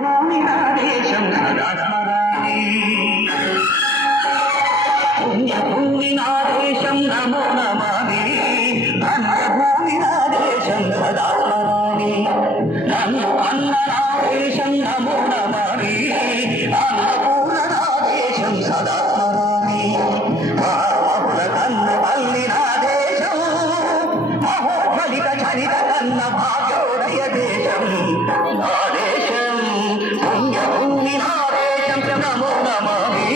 భూమినాదేశం సదా స్మరామి పుణ్యభూమినాదేశం నమో నమామి అన్నభూమినాదేశం సదా స్మరామి అన్ననాదేశం నమో నమామి అన్నపూర్ణనాదేశం సదా స్మరామి కన్నపల్లినాదేశం మహోఫలిత చరిత కన్న భాగ్యోదయ దేశం నాదేశం పుణ్యభూమినాదేశం నమో నమామి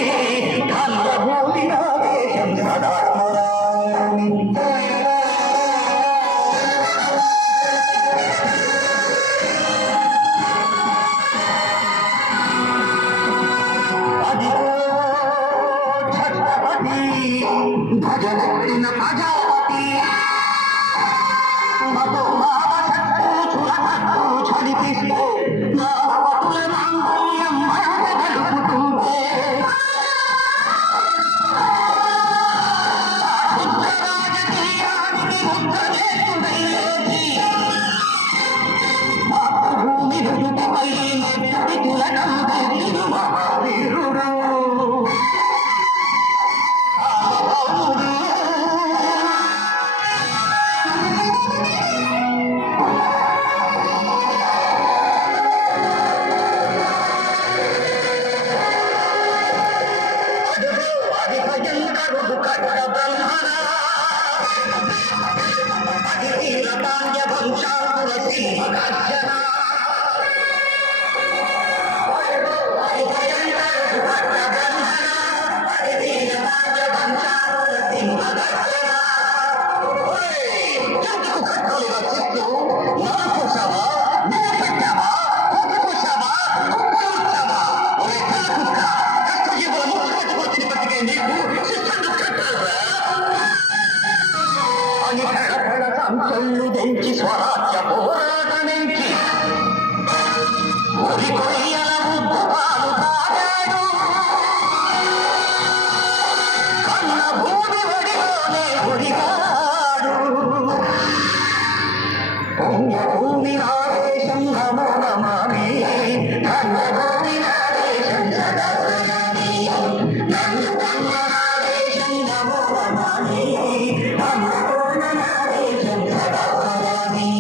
అన్నభూమినాదేశం సదా స్మరామి భజన ప్రజాపతి చదిపిస్తూ నావతుల మాంగళ్యం గడుపుతుంటే రాజకీయానికి మాతృభూమి రుజుపై తులనందరిను మహావీరుడు సంచల్లు దంచి స్వరాజ్య పోరాటమించి కొయ్యల ముద్దు పాలు తాగాడు కన్న భూమి వడిలోనే గుడిగాడు పుణ్యభూమి నాదేశం నమో నమామి కన్నభూమి నాదేశం సదా స్మరామి నన్ను కన్ననాదేశం నమో నమామి అన్నపూర్ణనాదేశం సదా స్మరామి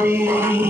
నమామి